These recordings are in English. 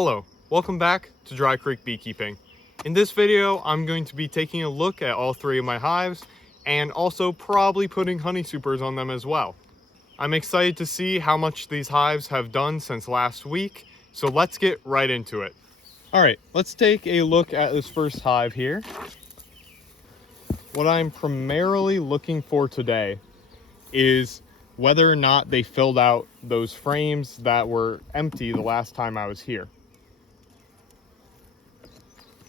Hello, welcome back to Dry Creek Beekeeping. In this video, I'm going to be taking a look at all three of my hives and also probably putting honey supers on them as well. I'm excited to see how much these hives have done since last week, so let's get right into it. All right, let's take a look at this first hive here. What I'm primarily looking for today is whether or not they filled out those frames that were empty the last time I was here.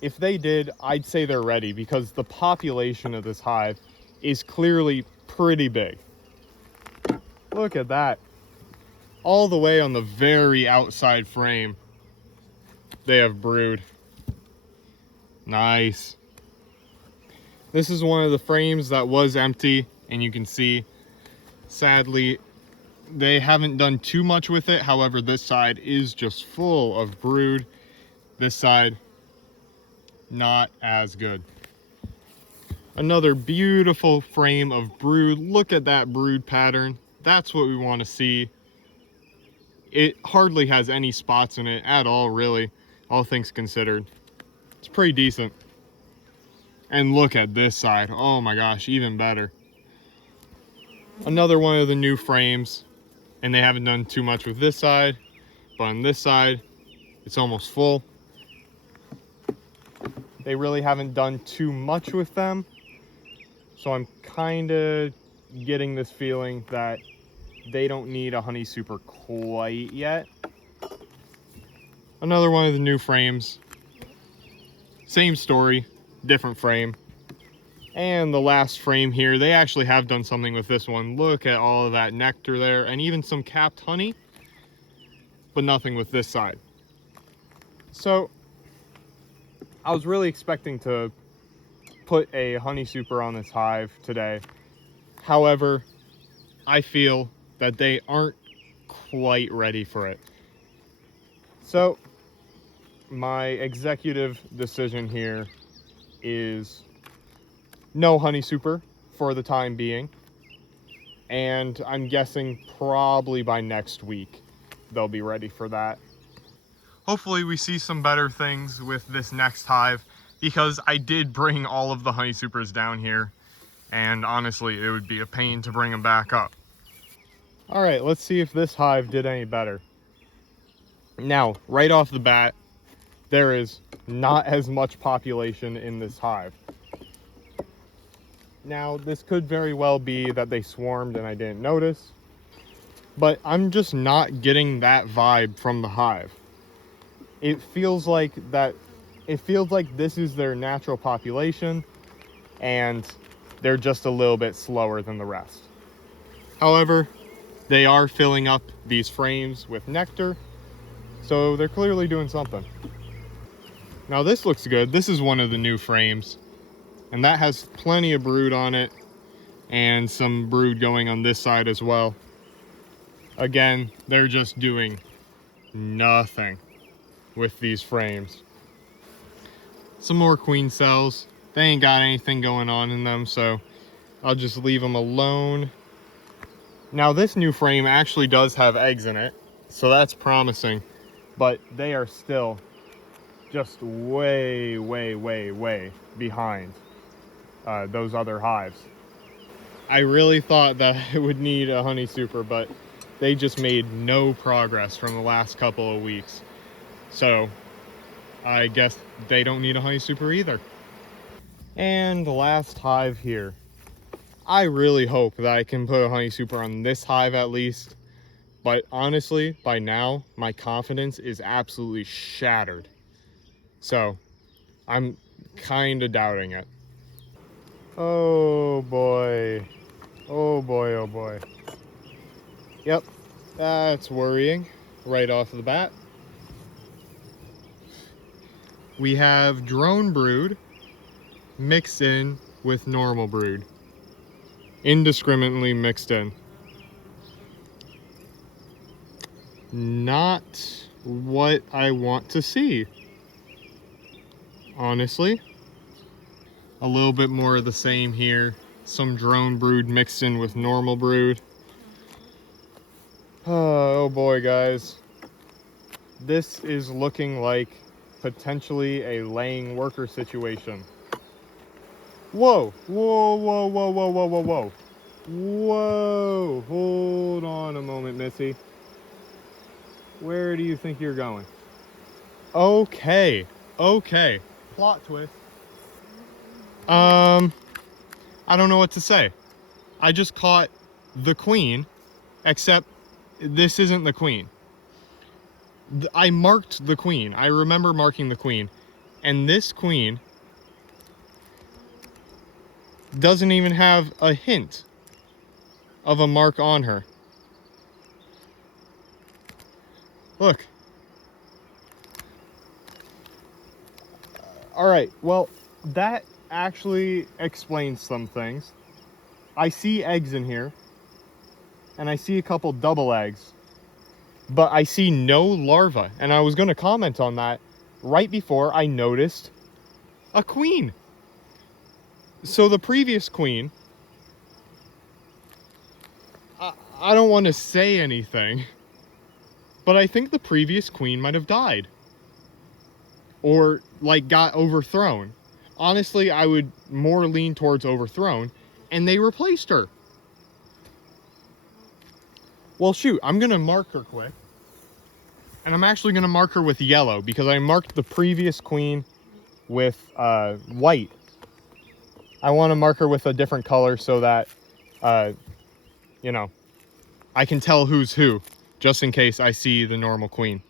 If they did, I'd say they're ready because the population of this hive is clearly pretty big. Look at that. All the way on the very outside frame, they have brood. Nice. This is one of the frames that was empty, and you can see, sadly, they haven't done too much with it. However, this side is just full of brood. This side, not as good. Another beautiful frame of brood. Look at that brood pattern. That's what we want to see. It hardly has any spots in it at all, really, all things considered. It's pretty decent. And look at this side. Oh my gosh, even better. Another one of the new frames, and they haven't done too much with this side, but on this side, it's almost full. They really haven't done too much with them, so I'm kind of getting this feeling that they don't need a honey super quite yet. Another one of the new frames, same story, different frame. And the last frame here, they actually have done something with this one. Look at all of that nectar there, and even some capped honey, but nothing with this side. So I was really expecting to put a honey super on this hive today. However, I feel that they aren't quite ready for it. So my executive decision here is no honey super for the time being. And I'm guessing probably by next week they'll be ready for that. Hopefully we see some better things with this next hive, because I did bring all of the honey supers down here, and honestly it would be a pain to bring them back up. All right, let's see if this hive did any better. Now, right off the bat, there is not as much population in this hive. Now, this could very well be that they swarmed and I didn't notice, but I'm just not getting that vibe from the hive. It feels like this is their natural population, and they're just a little bit slower than the rest. However, they are filling up these frames with nectar, so they're clearly doing something. Now this looks good. This is one of the new frames, and that has plenty of brood on it, and some brood going on this side as well. Again, they're just doing nothing with these frames. Some more queen cells. They ain't got anything going on in them, so I'll just leave them alone. Now this new frame actually does have eggs in it, so that's promising, but they are still just way behind those other hives. I really thought that it would need a honey super, but they just made no progress from the last couple of weeks. So I guess they don't need a honey super either. And the last hive here. I really hope that I can put a honey super on this hive at least. But honestly, by now, my confidence is absolutely shattered. So I'm kind of doubting it. Oh boy. Oh boy, oh boy. Yep, that's worrying right off the bat. We have drone brood mixed in with normal brood. Indiscriminately mixed in. Not what I want to see, honestly. A little bit more of the same here. Some drone brood mixed in with normal brood. Oh boy, guys. this is looking like potentially a laying worker situation. Whoa, whoa, whoa, whoa, whoa, whoa, whoa, whoa. Whoa, hold on a moment, Missy. Where do you think you're going? Okay, okay. Plot twist. I don't know what to say. I just caught the queen, except this isn't the queen. I marked the queen. I remember marking the queen. And this queen doesn't even have a hint of a mark on her. Look. All right, well, that actually explains some things. I see eggs in here, and I see a couple double eggs, but I see no larvae. And I was going to comment on that right before I noticed a queen. So the previous queen, I don't want to say anything, but I think the previous queen might have died. Or, like, got overthrown. Honestly, I would more lean towards overthrown, and they replaced her. Well, shoot, I'm going to mark her quick. And I'm actually going to mark her with yellow, because I marked the previous queen with white. I want to mark her with a different color so that, you know, I can tell who's who, just in case I see the normal queen.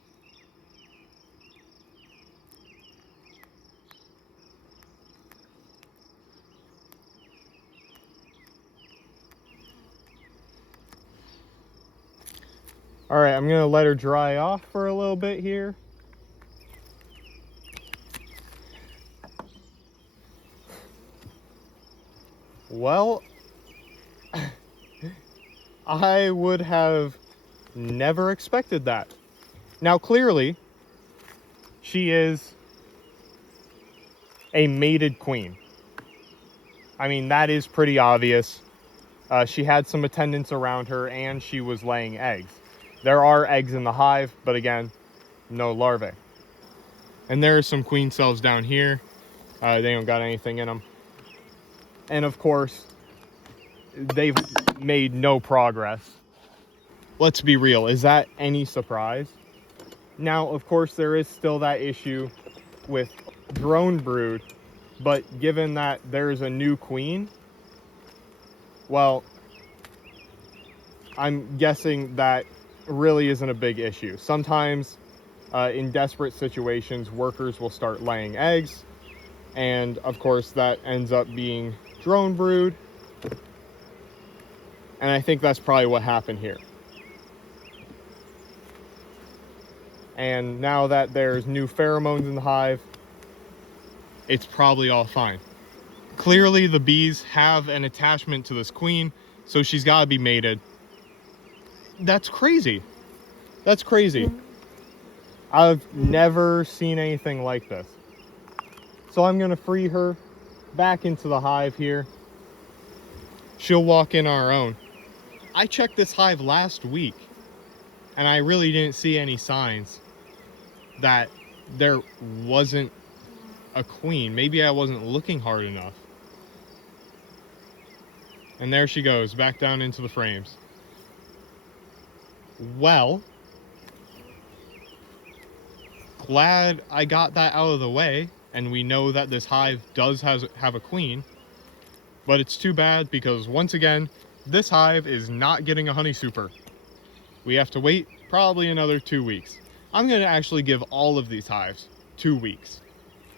All right, I'm gonna let her dry off for a little bit here. Well, I would have never expected that. Now, clearly, she is a mated queen. I mean, that is pretty obvious. She had some attendants around her, and she was laying eggs. There are eggs in the hive, but again, no larvae. And there are some queen cells down here. They don't got anything in them. And of course, they've made no progress. Let's be real, is that any surprise? Now, of course, there is still that issue with drone brood, but given that there's a new queen, well, I'm guessing that really isn't a big issue. Sometimes in desperate situations, workers will start laying eggs, and of course that ends up being drone brood, and I think that's probably what happened here. And now that there's new pheromones in the hive, it's probably all fine. Clearly the bees have an attachment to this queen, so she's got to be mated. That's crazy. That's crazy. I've never seen anything like this. So I'm going to free her back into the hive here. She'll walk in on her own. I checked this hive last week, and I really didn't see any signs that there wasn't a queen. Maybe I wasn't looking hard enough. And there she goes, back down into the frames. Well, glad I got that out of the way, and we know that this hive does have a queen, but it's too bad because, once again, this hive is not getting a honey super. We have to wait probably another 2 weeks. I'm going to actually give all of these hives 2 weeks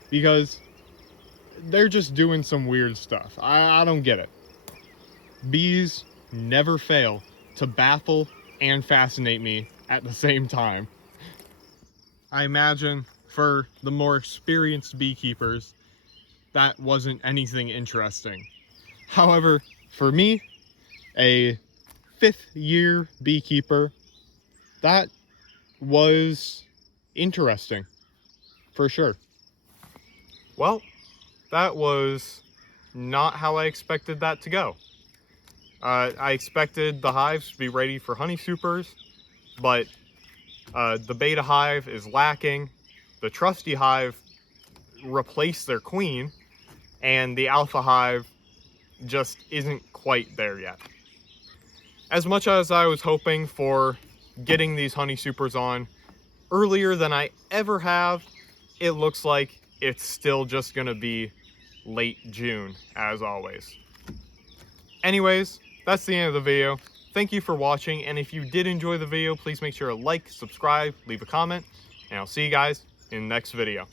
because they're just doing some weird stuff. I don't get it. Bees never fail to baffle and fascinate me at the same time. I imagine for the more experienced beekeepers, that wasn't anything interesting. However, for me, a 5th year beekeeper, that was interesting, for sure. Well, that was not how I expected that to go. I expected the hives to be ready for honey supers, but The beta hive is lacking. The Trusty hive replaced their queen, and the alpha hive just isn't quite there yet. As much as I was hoping for getting these honey supers on earlier than I ever have, it looks like it's still just gonna be late June, as always. Anyways, that's the end of the video. Thank you for watching, and if you did enjoy the video, please make sure to like, subscribe, leave a comment, and I'll see you guys in the next video.